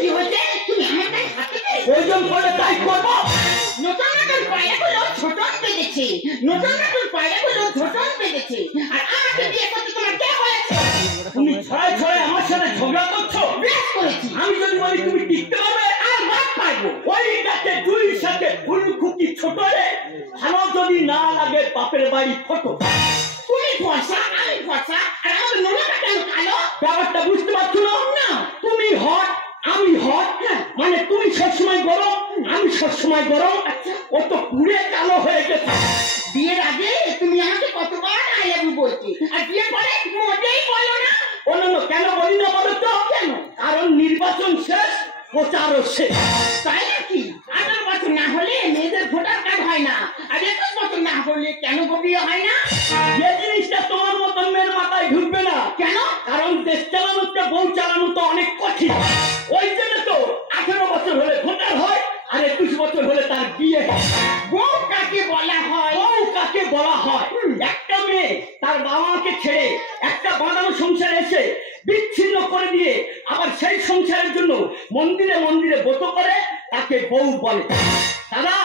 কি হয়েছে? তুমি আমার গায়ে হাত দিলে? প্রয়োজন পড়লে তাই করবো। নতুন নতুন পায়রাগুলো ছোটন বেঁধেছে, নতুন নতুন পায়রাগুলো ছোটন বেঁধেছে, আর আমাকে বিয়ে করতে তোমার কে বলেছে? তুমি ছড়ায় ছড়ায় আমার সাথে ঝগড়া করছো। বেশ করেছি। আমি যদি বলি তুমি টিকতে পারবে, আর ভাত পারবো। ওই গাছে দুই সাথে ফুলকুকি ছোট রে, ভালো যদি না লাগে বাপের বাড়ি ফটো। তুমি ফর্সা, আমি ফর্সা, আর আমাদের নোনাটা কেন কালো? ব্যাপারটা বুঝতে পারছো না? তুমি হট, আমি হট, মানে তুমি সবসময় গরম, আমি সবসময় গরম। ও তো পুরে কালো হয়ে গেছে। বিয়ের আগে তুমি আমাকে কতবার আই লাভ ইউ বলতে, আর বিয়ের পরে মোটেই বলো না। অন্যান্য কেন বলি না বলো তো? কেন? কারণ নির্বাচন শেষ, প্রচারও শেষ। তাই নাকি? 18 বছর না হলে মেয়েদের ভোটার কার্ড হয় না, আর 21 বছর না হলে কেন বিয়ে হয় না? যে জিনিসটা তোমার মতন মেয়ের মাথায় ঢুকবে না। কেন? কারণ দেশ চালানোটা বউ চালানো তো অনেক কঠিন। ওই জন্য তো 18 বছর হলে ভোটার হয়, আর 21 বছর হলে তার বিয়ে হয়। বউ কাকে বলা হয়? বউ কাকে বলা হয়? একটা মেয়ে তার বাবা মাকে ছেড়ে একটা বাঁধানো সংসারে এসে বিচ্ছিন্ন করে দিয়ে আবার সেই সংসারের জন্য মন্দিরে মন্দিরে ব্রত করে, তাকে বউ বলে। দাদা,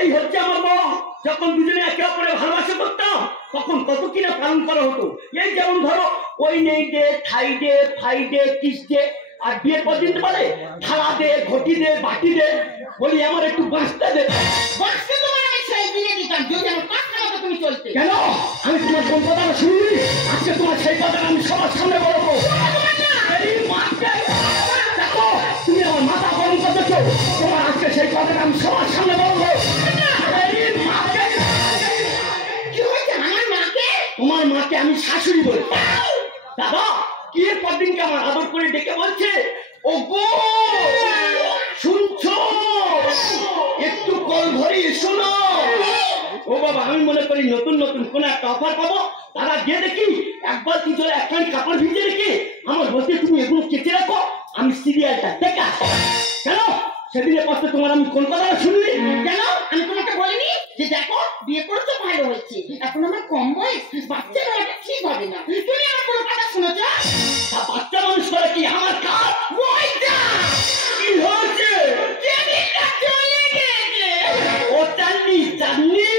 এই হচ্ছে আমার বউ। যখন দুজনে একে অপরে ভালোবাসা করতাম তখন কত কিনা পালন করা হতো। এই যেমন ধরো ওই নেই ডে, ঠাই ডে, ফাই ডে, কিস ডে। আর বিয়ের পর দিন বলে থালা দে, ঘটি দে, বাটি দে। বলি আমার একটু বাঁচতে দে। বাঁচতে তোমার আমি সেই দিয়ে দিতাম যদি আমার কথা মতো তুমি চলতে। কেন? আমি তোমার কোন কথাটা শুনি? আজকে তোমার সেই কথাটা আমি সবার সামনে বলবো। দেখো, তুমি আমার মাথা গরম করতেছো। তোমার আজকে সেই কথাটা আমি সবার সামনে বলবো। কি হয়েছে আমার মাকে? তোমার মাকে আমি শাশুড়ি বলি। দাদা, বিয়ের পর দিনকে আমার আদর করে ডেকে বলছে, ও গো শুনছো, একটু কল ভরিয়ে শোনো। ও বাবা, আমি মনে করি নতুন নতুন কোন একটা অফার পাবো। তারা গিয়ে দেখি একবার কি চলে একখানি কাপড় ভিজে রেখে আমার বলতে তুমি এগুলো কেটে রাখো, আমি সিরিয়ালটা দেখে আসবো। কেন? সেদিনের পর তোমার আমি কোন কথা শুনলি? কেন? আমি তোমাকে বলিনি যে দেখো বিয়ে করছো ভালো হয়েছে, এখন আমার কম বয়স, বাচ্চা নেওয়াটা ঠিক হবে না। তুমি আমার কোনো কথা শুনেছ? তা বাচ্চা মানুষ করে কি আমার কাজ? ওইটা কি হয়েছে? কেবিলটা চলে গেছে। ও চাননি, চাননি।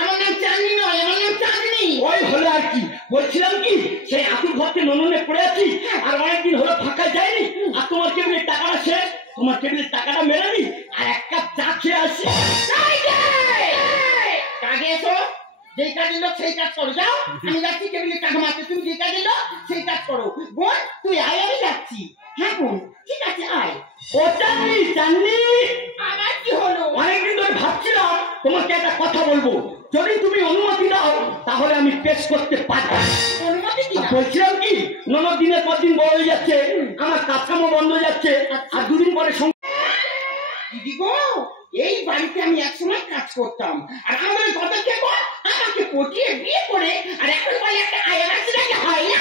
আমার নাম চাঁদনি নয়, আমার নাম চাঁদনি। ওই হলো আর কি। বলছিলাম কি, সেই আতুর ঘরকে নননে পড়ে আছি, আর অনেকদিন হলো ফাঁকা যায়নি। আর তোমার টেবিলের টাকাটা শেষ, তোমার টেবিলের টাকাটা মেরানি, আর এক কাপ চা খেয়ে আসি। কাজে এসো, যেই কাজের লোক সেই কাজ করো। যাও, আমি যাচ্ছি টেবিলের টাকা মারতে, তুমি যে কাজের লোক সেই কাজ করো। বোন তুই আয়, আমি যাচ্ছি। হ্যাঁ বোন, ঠিক আছে আয়। ও চাননি, চাননি। আবার কি হলো? অনেকদিন ধরে ভাবছিলাম তোমাকে একটা কথা বলবো। যদি তুমি অনুমতি দাও তাহলে আমি পেশ করতে পারি। অনুমতি কি? বলছিলাম কি, ননদ দিনের পর দিন বড় হয়ে যাচ্ছে, আমার কাজকামো বন্ধ হয়ে যাচ্ছে, আর দুদিন পরে দিদি গো, এই বাড়িতে আমি একসময় কাজ করতাম, আর আমার গতকে আমাকে পটিয়ে বিয়ে করে, আর এখন বলে একটা আয়ের আসলে হয় না।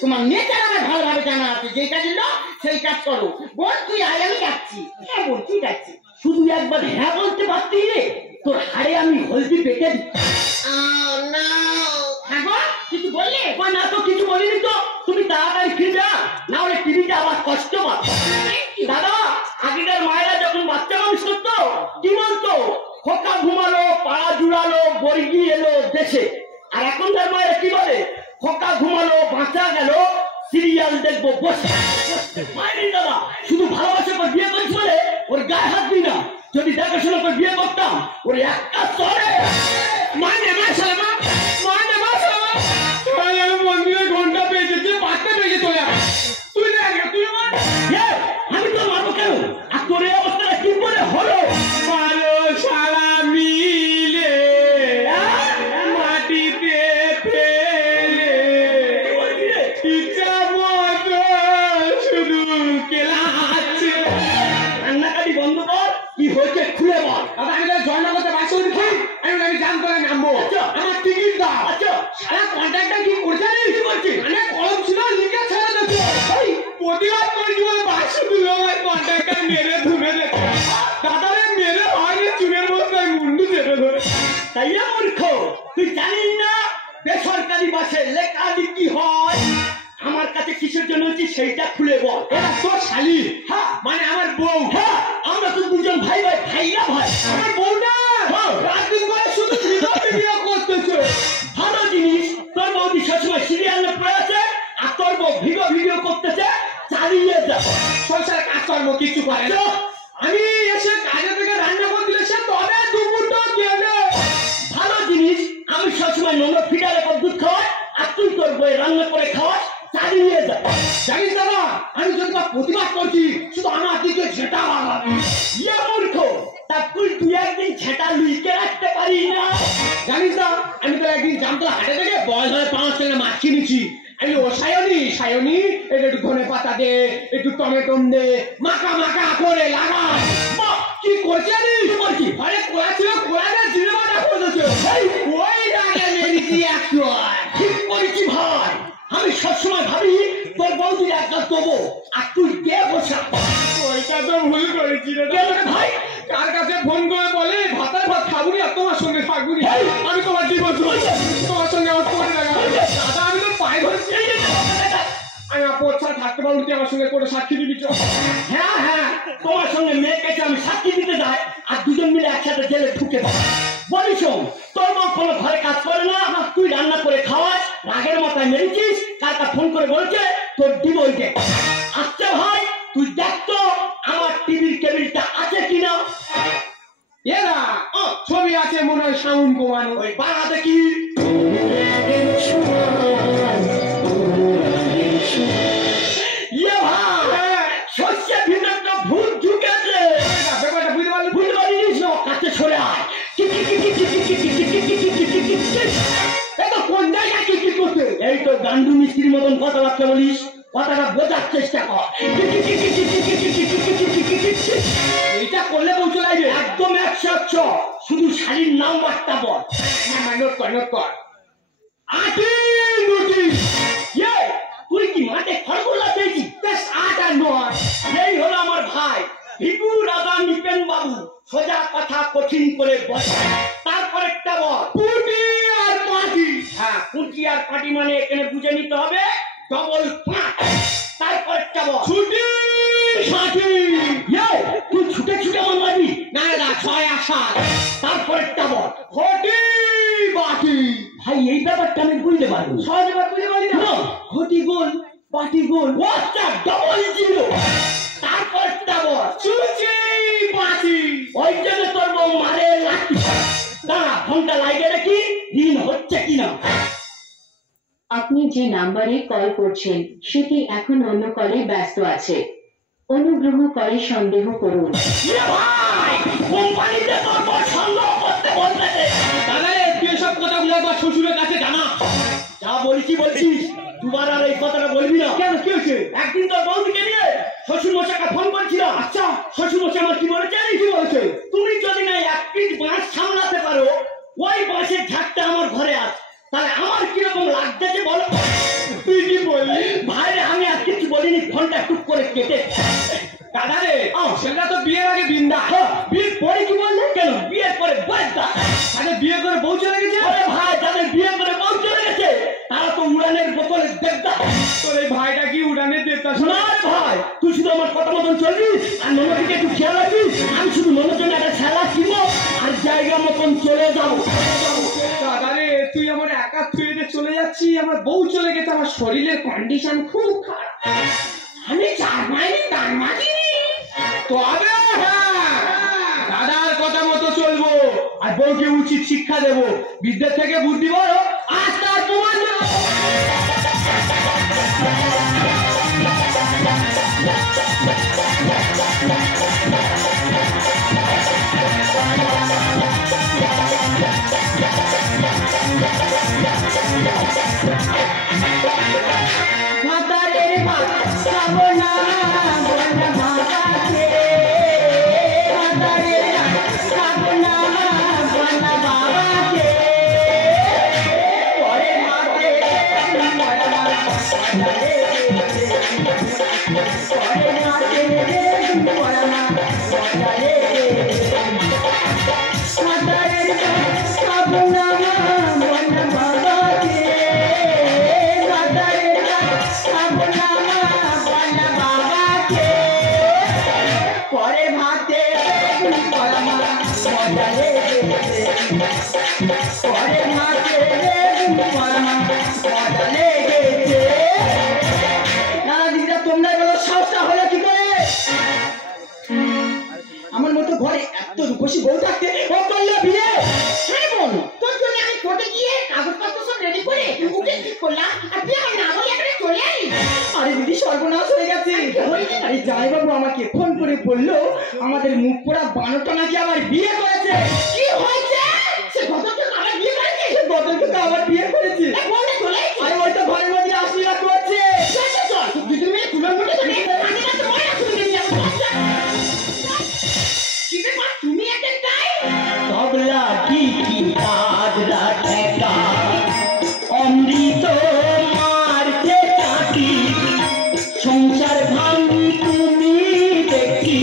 তোমার নেচার আমার ভালোভাবে জানা আছে, যে কাজের লোক সেই কাজ করো। বোন তুই আয়, আমি যাচ্ছি। হ্যাঁ বোন, ঠিক আছে। শুধু একবার হ্যাঁ বলতে পারতি রে, তোর হাড়ে আমি হলদি পেটে দিই। হ্যাঁ গো, কিছু বললে? ওই না তো কিছু বলিনি তো। তুমি তাড়াতাড়ি ফিরবে, না হলে টিভিতে আবার কষ্ট পাবে। দাদা, আগেকার মায়েরা যখন বাচ্চা মানুষ করতো কি বলতো? খোকা ঘুমালো, পাড়া জুড়ালো, বর্গি এলো দেশে। আর এখনকার মায়েরা কি বলে? খোকা ঘুমালো, বাঁচা গেল, সিরিয়াল দেখবো বসে। মায়ের দাদা শুধু ভালোবাসা করে বিয়ে করছি বলে ওর গায়ে হাত দিই না। যদি দেখাশোনা করে বিয়ে করতাম ওর একটা চলে। মানে মাসালা মা, মানে মাসালা আমি মন্দিরে ঘন্টা পেয়েছে, পাঁচটা পেয়েছে তোরা। তুই দেখ, তুই আমার আমি তো মারবো কেন? আর তোর এই অবস্থাটা কি করে হলো? ভালো সারা মিলে মাটিতে ফেলে ইচ্ছা মতো শুধু কেলাচ্ছে। কান্নাকাটি বন্ধ কর, কি হয়েছে খুলে বল। দাদা আমি জয়নগরতে বাস করেছি, আমি জানতে নামবো। আমার টিকিট দাও। আচ্ছা, সারা কন্ট্রাক্টর কি করছে? কি করছে? মানে কলম ছিল, লিখে ছেড়ে দিচ্ছে। প্রতিবাদ করেছি বলে বাস দিল, কন্ট্রাক্টর মেরে ধুনে দেখছে। দাদারে মেরে হয়নি, চুনের বস্তায় মুন্ডু চেপে ধরে। তাই মূর্খ, তুই জানিস না বেসরকারি বাসে লেখালেখি হয়? আমার কাছে কিসের জন্য হচ্ছিস সেইটা খুলে বল। এটা তোর শালি? হ্যাঁ। মানে আমার বউ? হ্যাঁ, আমরা তো দুজন ভাই ভাই, ভাইয়া ভাই। আমার বউ না? হ্যাঁ। রাত দিন করে শুধু ভিডিও করতেছে। ভালো জিনিস, তোর বৌদি সবসময় সিরিয়ালে পড়ে আছে আর তোর বউ ভিডিও করতেছে, চালিয়ে যাবো। সংসারে কাজকর্ম কিছু করে না। আমি এসে কাজে থেকে রান্না করে দিলে সে তবে দুপুরটা দেবে। ভালো জিনিস, আমি সবসময় নোংরা ফিডারে করে দুধ খাওয়াই আর তুই তোর বই রান্না করে খাওয়াস, চালিয়ে যা। জানিস দাদা, আমি যদি বা প্রতিবাদ করছি শুধু আমার দিকে ঝেঁটা লাগাবি। ইয়ে মূর্খ, তা তুই একদিন ছেটা লুইকে রাখতে পারি না? জানিস না, আমি তো একদিন জামতলা হাটে থেকে বয়স ধরে 5 টাকা মাছ কিনেছি। আমি ও সায়নী একটু ধনে পাতা দে, একটু টমেটো দে, মাখা করে লাগা। বাহ, কি করছে রে? কি করছি? আরে কোলা ছিল, কোলাটা জিরে বাটা করে দিয়েছে। ওই রাগে মেরেছি একশো। ঠিক করেছি ভাই, আমি সবসময় ভাবি তোর বৌদির একটা দেবো আর তুই কে বসা। ওইটা তো ভুল করেছি রে। কেন রে ভাই? কার কাছে ফোন করে বলে ভাতের ভাত খাবুনি আর তোমার সঙ্গে থাকবুনি। আমি তোমার ডিভোর্স করছি, তোমার সঙ্গে আমার করে লাগা। দাদা আমি তো পায়ে ধরছি, আমি অপরছা থাকতে পারবো, তুই আমার সঙ্গে করে সাক্ষী দিবি। হ্যাঁ, তোমার সঙ্গে মেয়েকে আমি সাক্ষী দিতে যাই আর দুজন মিলে একসাথে জেলে ঢুকে দেয়। বলি শোন, তোর মা কোনো ঘরে কাজ করে না, তুই রান্না করে খাওয়াস, রাগের মাথায় মেরেছিস, কারটা ফোন করে বলেছে তোর ডিভোর্স দে। আচ্ছা ভাই, তুই দেখ তো আমার টিভির কেবিলটা আছে কিনা। এরা ছবি আছে মনে হয় সাউন্ড কমানো। ওই বাড়া দেখি। ইয়ে ভাই, শস্যের ভিতরটা ভূত ঢুকেছে। ব্যাপারটা বুঝতে পারলি? বুঝতে পারিস না, কাছে সরে আয়। এটা কোন জায়গায় কি করছে? এই তো গান্ডু মিস্ত্রির মতন কথাবার্তা বলিস, কথাটা বোঝার চেষ্টা কর। এইটা করলে বউ চলে আসবে। একদম 100 শুধু শাড়ির নাম বার্তা বল। নোট কর। আটি নুটি। তুই কি মাঠে খড়গোল্লা পেয়েছি? বেশ 8 আর 9। এই হলো আমার ভাই ভিগু রাজা নিপেন বাবু। সোজা কথা কঠিন করে বল। তারপর একটা বল। পুটি আর পাটি। হ্যাঁ, পুঁটি আর পাটি মানে এখানে বুঝে নিতে হবে ডবল 5। তারপর একটা বল। ছুটি সাথী। তুই ছুটে আমার মারবি না না 6 আর 7। তারপর একটা বল। ঘটি বাটি। ভাই এই ব্যাপারটা আমি বুঝতে পারবো। সহজে বুঝতে পারি না। ঘটি গোল পাটি গোল, ওটা ডবল 0। তারপর একটা বল। ছুটি বাটি। ওই জন্য তোর বউ মারে লাঠি। দাঁড়া, ফোনটা লাইটে দেখি দিন হচ্ছে কিনা। আপনি যে নাম্বারে কল করছেন সেটি এখন অন্য কলে ব্যস্ত আছে, অনুগ্রহ করে সন্দেহ করুন। ভাই, কোম্পানিতে তোর বউ সন্দেহ করতে বলতেছে। দাদা রে, তুই সব কথাগুলো একবার শ্বশুরের কাছে জানা। যা বলছিস, দুবার আর এই কথাটা বলবি না। কেন, কি হয়েছে? একদিন তোর বৌদিকে নিয়ে শ্বশুর মশাইকে ফোন করছিলাম। আচ্ছা, শ্বশুর মশাই আমার কি বলেছে? কি বলেছে? তুমি যদি না 1 পিস বাঁশ সামলাতে পারো, ওই বাঁশের ঝাড়টা আমার ঘরে আস, তাহলে আমার কিরকম লাগতেছে বলো। তুই কি বললি? ভাই আমি আর কিছু বলিনি, ফোনটা টুক করে কেটে। দাদা রে, সেটা তো বিয়ের আগে বিন্দা। বিয়ের পরে কি বললে? কেন বিয়ের পরে বলতা? আরে বিয়ে করে বউ চলে গেছে। আরে ভাই, তাদের বিয়ে করে বউ চলে গেছে, তারা তো উড়ানের বোতলে দেবদা। তোর এই ভাইটা কি উড়ানে দেবতা? না রে ভাই, তুই শুধু আমার কথা মতন চলবি আর ননদিকে একটু খেয়াল রাখিস। আমি শুধু ননদ জন্য একটা খেলা কিনবো আর জায়গা মতন চলে যাবো। দাদা রে, তুই আমার একা থুয়ে চলে যাচ্ছি, আমার বউ চলে গেছে, আমার শরীরের কন্ডিশন খুব খারাপ। আমি 4 মাইনে গান মারিনি। তবে হ্যাঁ, দাদার কথা মতো চলবো আর বউকে উচিত শিক্ষা দেবো। বিদ্যা থেকে বুদ্ধি বড়, আজ তার প্রমাণ দেবো। ভাতারের ভাত খাবো না, বন্যা বাবাকে। ভাতারের ভাত খাবো না, বন্যা বাবাকে। পরে ভাতে পরে ভাতে পরে মা ভাতারের ভাত খাবো না, বন্যা বাবাকে। ভাতারের ভাত খাবো না, মজা লেগেছে পরের মাকে মজা লেগেছে। দাদা দিদিরা তোমরা বলো সাহসটা হলো কি করে? আমার মতো ঘরে এত রূপসী বউ থাকতে ও করলো বিয়ে? হ্যাঁ বোন, তোর জন্য আমি কোর্টে গিয়ে কাগজপত্র সব রেডি করে উঠে ঠিক করলাম, আর তুই আমার না বলে এখানে চলে আই। আরে দিদি সর্বনাশ হয়ে গেছে। আরে জামাইবাবু আমাকে ফোন করে বললো আমাদের মুখ পোড়া বানরটা নাকি আমার বিয়ে করেছে। কি হয়েছে? সে গতকে আমার বিয়ে করেছে? গতকে তো আমার বিয়ে করেছে। বলতে চলে আই। আরে ওই তো ঘরের মধ্যে আশীর্বাদ করছে। চল চল চল, দুজন মিলে কুলোর মধ্যে চলে আমি না তো মনে রাখতে দিবি আমার বাচ্চা। কি ব্যাপার, তুমি এখন তাই? তবলা কি কাজ রাখা অমৃত মারতে চাটি সংসার ভাঙি তুমি দেখি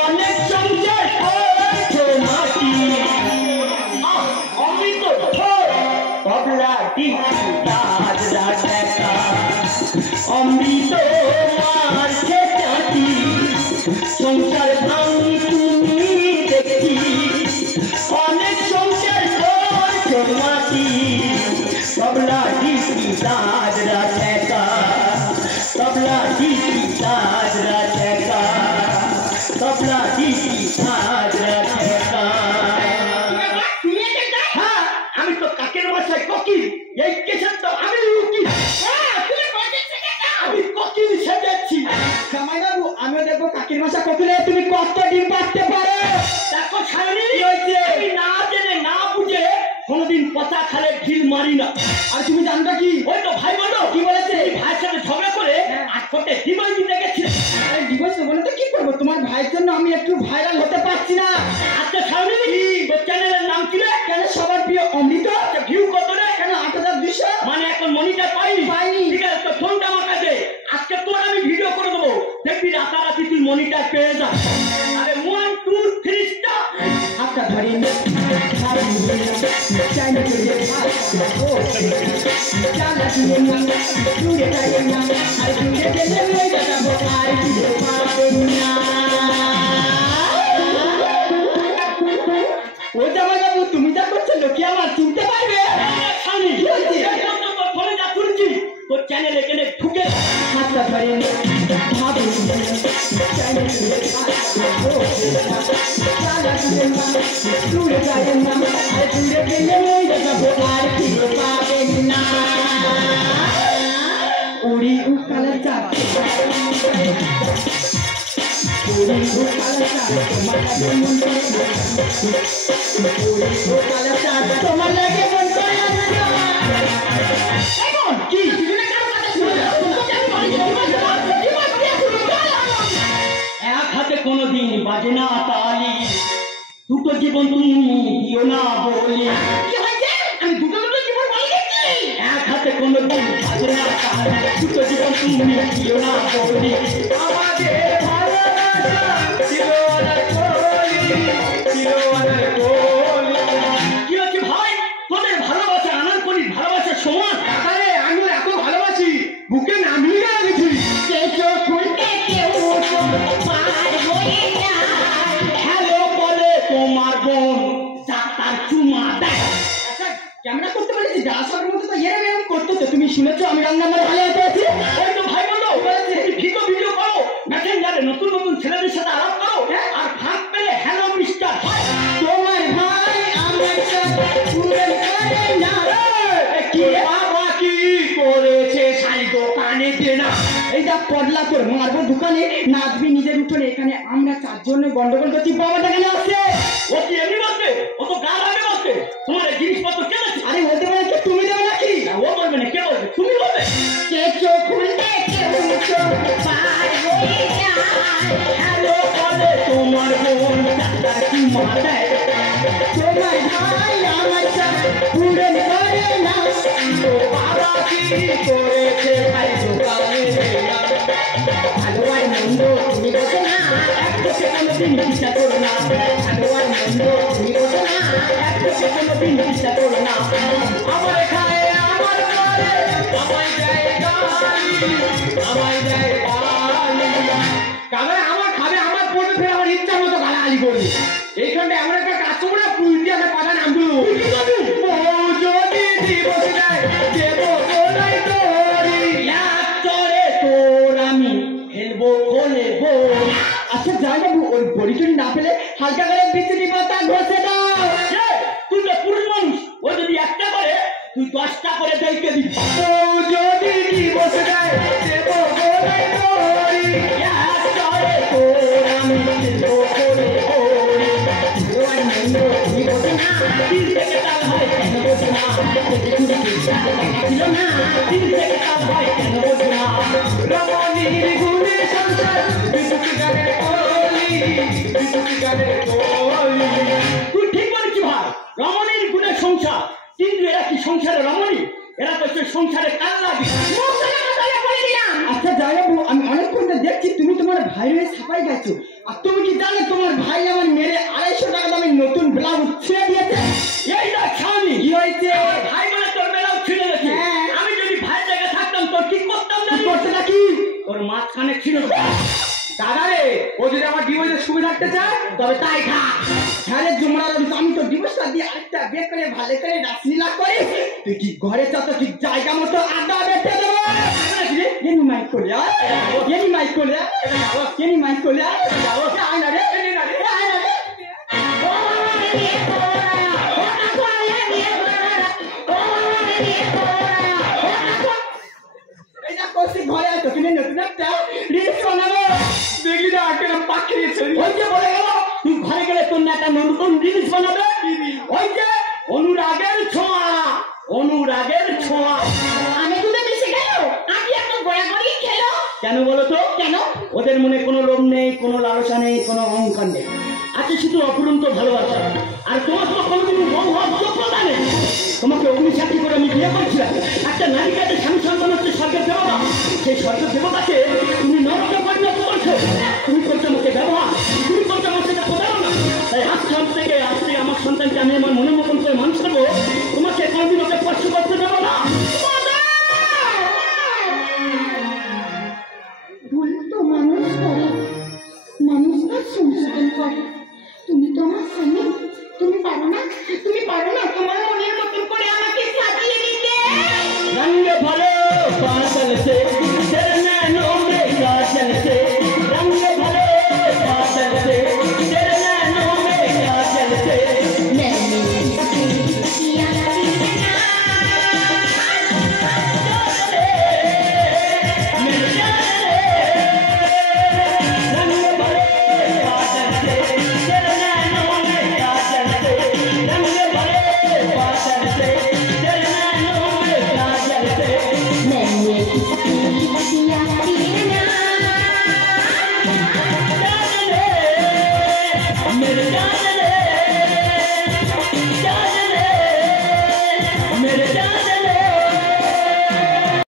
অনেক সংসার করছো মাটি। অমৃত তবলা কি কাজ রাখা অমৃত মারতে চাটি সংসার ভাঙি তুমি দেখি অনেক সংসার করছো মাটি। তবলা ডিসি কাজ রাখা তবলা ডিসি কাজ রাখা তবলা ডিসি কাজ রাখা। তুমি এখন তাই? হ্যাঁ আমি তো কাকের বাসায় কোকিল, এই কেসের তো আমি উকিল। হ্যাঁ, তুমি কোর্টে থেকে যাও। আমি কোকিল সেজেছি। জামাইবাবু আমিও দেখবো কাকির বাসা কোকিলে তুমি কত ডিম পারতে পারো। দেখো ছাড়ি আমি না জেনে না বুঝে কোনোদিন পচা খালে ঢিল মারি না। আর তুমি জানবে কি? ওই তো ভাই বলো কি বলেছে, ভাইয়ের সাথে ঝগড়া করে আর কোটে ডিভোর্স দিতে গেছিল। আরে ডিভোর্স বলে তো কি করবো, তোমার ভাইয়ের জন্য আমি একটু ভাইরাল হতে পারছি না। আচ্ছা ছাড়ি তোর চ্যানেলের নাম কি রে? কেন সবার প্রিয় অমৃত। ভিউ কত রে? কেন 8200। মানে এখন মনিটর পাইনি। ঠিক আছে তো ফোনটা আমার কাছে, আজকে তোর আমি ভিডিও করে দেবো, দেখবি রাতারাতি তুই মনিটর পেয়ে যা। আরে 1 2 3 স্টার। হাতটা ধরিয়ে নে চাইনা চলে ও চালা দিয়ে না দূরে যাই না আর দূরে গেলে মেয়ে যাবো আর কি পাবে না। ও জামাইবাবু তুমি যা করছো লোকে আমার চিনতে পারবে। স্বামী ফোনে যা শুনছি তোর চ্যানেল এখানে ঢুকে হাতটা ধরে ভাবি চাইনা চলে দূরে যাই না আর দূরে গেলে মেয়ে যাবো আর কি পাবে না। উড়ি উকালা চাপ উড়ি উকালা চাপ তোমার লাগে মন করে উড়ি উকালা চাপ তোমার লাগে মন করে এখন কি এক হাতে কোনোদিন বাজে না তালি দুটো জীবন তুমি দিও না বলি। কি হয়েছে? আমি দুটো জীবন বলে দিচ্ছি। এক হাতে কোনোদিন বাজে না তালি দুটো জীবন তুমি দিও না বলি। আমাদের ভালোবাসা ছিল অনেক বলি ছিল অনেক বলি। কি হচ্ছে ভাই, তোদের ভালোবাসা আনার করি ভালোবাসা সমান। আরে আমি এত ভালোবাসি বুকে নামিয়ে গেছি। কে চোখ খুলতে কেউ পার হয়ে যায়। হ্যালো বলে তোমার বোন ডাক্তার চুমা দেয়। আচ্ছা ক্যামেরা করতে পারছি যা সবার মতো তো এরকম এরকম করতে তো তুমি শুনেছো আমি রান্না মানে ভালো হতে আছি। ওই তো ভাই বলো ভিডিও করো মেসেঞ্জারে নতুন নতুন ছেলেদের সাথে আলাপ করো আর ফাঁক পেলে হ্যালো মিস্টার তোমার ভাই আমার সাথে পূরণ করে না কি বাবা কি করেছে শাড়ি দোকানে দেনা। এই যা পডলা তোর মারবো দোকানে নাচবি নিজের উঠোনে। এখানে আমরা চারজনে গন্ডগোল করছি বাবাটা কেন আসছে? ও কি এমনি বলছে? ও তো গা লাগে বলছে। তোমার এই জিনিসপত্র কে আছে? আরে বলতে পারে কি তুমি দেবে নাকি? ও বলবে না, কে বলবে? তুমি বলবে। কে চোখ খুলতে কেউ পার হয়ে যায়। হ্যালো বলে তোমার বোন ডাক্তার চুমা দেয়। তোমার ভাই আমার সাথে পূরণ করে না তো বাবা কি করেছে ভাই দোকানে দেনা। ভালো আর মন্দ তুমি বোঝো না। একটু সে কোনোদিন চিন্তা করো না। ভালো আর মন্দ তুমি বোঝো না। একটু সে কোনোদিন চিন্তা করো না। আমার খায় আমার করে আমায় দেয় গালি আমায় দেয় গালি। খাবে আমার খাবে আমার পড়বে ফের আমার ইচ্ছা মতো গালাগালি করবে। এইখানে পান্ডা এমন একটা কাজ করবো না, পুল দিয়ে আমার কথা নাম দেবো। বউ যদি দিবস দেয় দেবো কোলাই তোরি। চরে তোর আমি ফেলবো কোলে বই। আচ্ছা যাই বাবু, ওই বড়ি চুরি না পেলে হালকা করে বিচুরি পাতা ঘষে দাও। তুই তো পুরুষ মানুষ, ও যদি একটা করে তুই 10টা করে দেখে দিবি। বউ যদি দিবস দেয় দেবো কোলাই তোরি। চরে তোর আমি ফেলবো কোলে বই। দিন থেকে তাল হয় কেন বোঝে না, ছিল না দিন থেকে তাল হয় কেন বোঝে না। রমণীর গুণে সংসার বিচুরি গানের কলি, বিচুরি গানের কলি। তুই ঠিক বলেছি ভাই, রমণীর গুণে সংসার, কিন্তু এরা কি সংসারে রমণী? এরা তো হচ্ছে সংসারে কাল্লাবি। আচ্ছা যাই বাবু, আমি অনেকক্ষণ ধরে দেখছি তুমি তোমার ভাই হয়ে ছাপাই গেছো। আর তুমি কি জানো তোমার ভাই আমার মেরে 250 টাকা দামের নতুন ব্লাউজ ছিঁড়ে দিয়েছে? এই না ছানি কি হয়েছে? ভাই বলে তোর বেলাও ছিল নাকি? হ্যাঁ। আমি যদি ভাইয়ের জায়গায় থাকতাম তোর ঠিক করতাম না। কি করছে নাকি? তোর মাঝখানে ছিল। দাদা রে, ও যদি আমার ডিভোর্সের সুবিধা থাকতে চায় তবে তাই থাক। হ্যাঁ রে জুমরা, আমি তো ডিভোর্সটা দিয়ে আরেকটা বিয়ে করে ভালো করে রাসলীলা করি। তুই কি ঘরে যত ঠিক জায়গা মতো আড্ডা বেঁধে দেবো। এনি মাইক করে আয়, এনি মাইক করে আয়, এনি মাইক করে আয়। আয় না রে, আয় না রে। এটা করছি ঘরে আয়, তোকে নিয়ে নতুন একটা রিলস বানাবো। দেখলি না একটা পাখি দিয়েছে। ওই যে বলে গেল তুই ঘরে গেলে তোর না একটা নতুন জিনিস বানাবে। ওই যে অনুরাগের ছোঁয়া, অনুরাগের ছোঁয়া। আমি দুধে মিশে গেল, আমি একটা গোড়াগড়ি খেলো। কেন বলো তো? কেন? ওদের মনে কোনো লোভ নেই, কোনো লালসা নেই, কোনো অহংকার নেই, আছে শুধু অফুরন্ত ভালোবাসা। আর তোমার তো কোনোদিন বউ হওয়ার যোগ্যতা নেই। তোমাকে অগ্নিসাক্ষী করে আমি বিয়ে করছিলাম। একটা নারী কাছে স্বামী সন্তান হচ্ছে স্বর্গের দেবতা, সেই স্বর্গের দেবতাকে তুমি নরকে পরিণত করছো। তুমি করছো আমাকে ব্যবহার, তুমি করছো আমার সাথে প্রতারণা। তাই আজ থেকে আমার সন্তানকে আমি আমার মনের মতন করে মানুষ করবো, তোমাকে কোনোদিন ওকে স্পর্শ করতে দেবো না। ভুল তো মানুষ করে, মানুষ তার সংশোধন করে। তুমি তো আমার স্বামী, তুমি পারো না, তুমি পারো না তোমার মনের মতন করে আমাকে সাজিয়ে দিতে। রঙ ভালো পাগল সে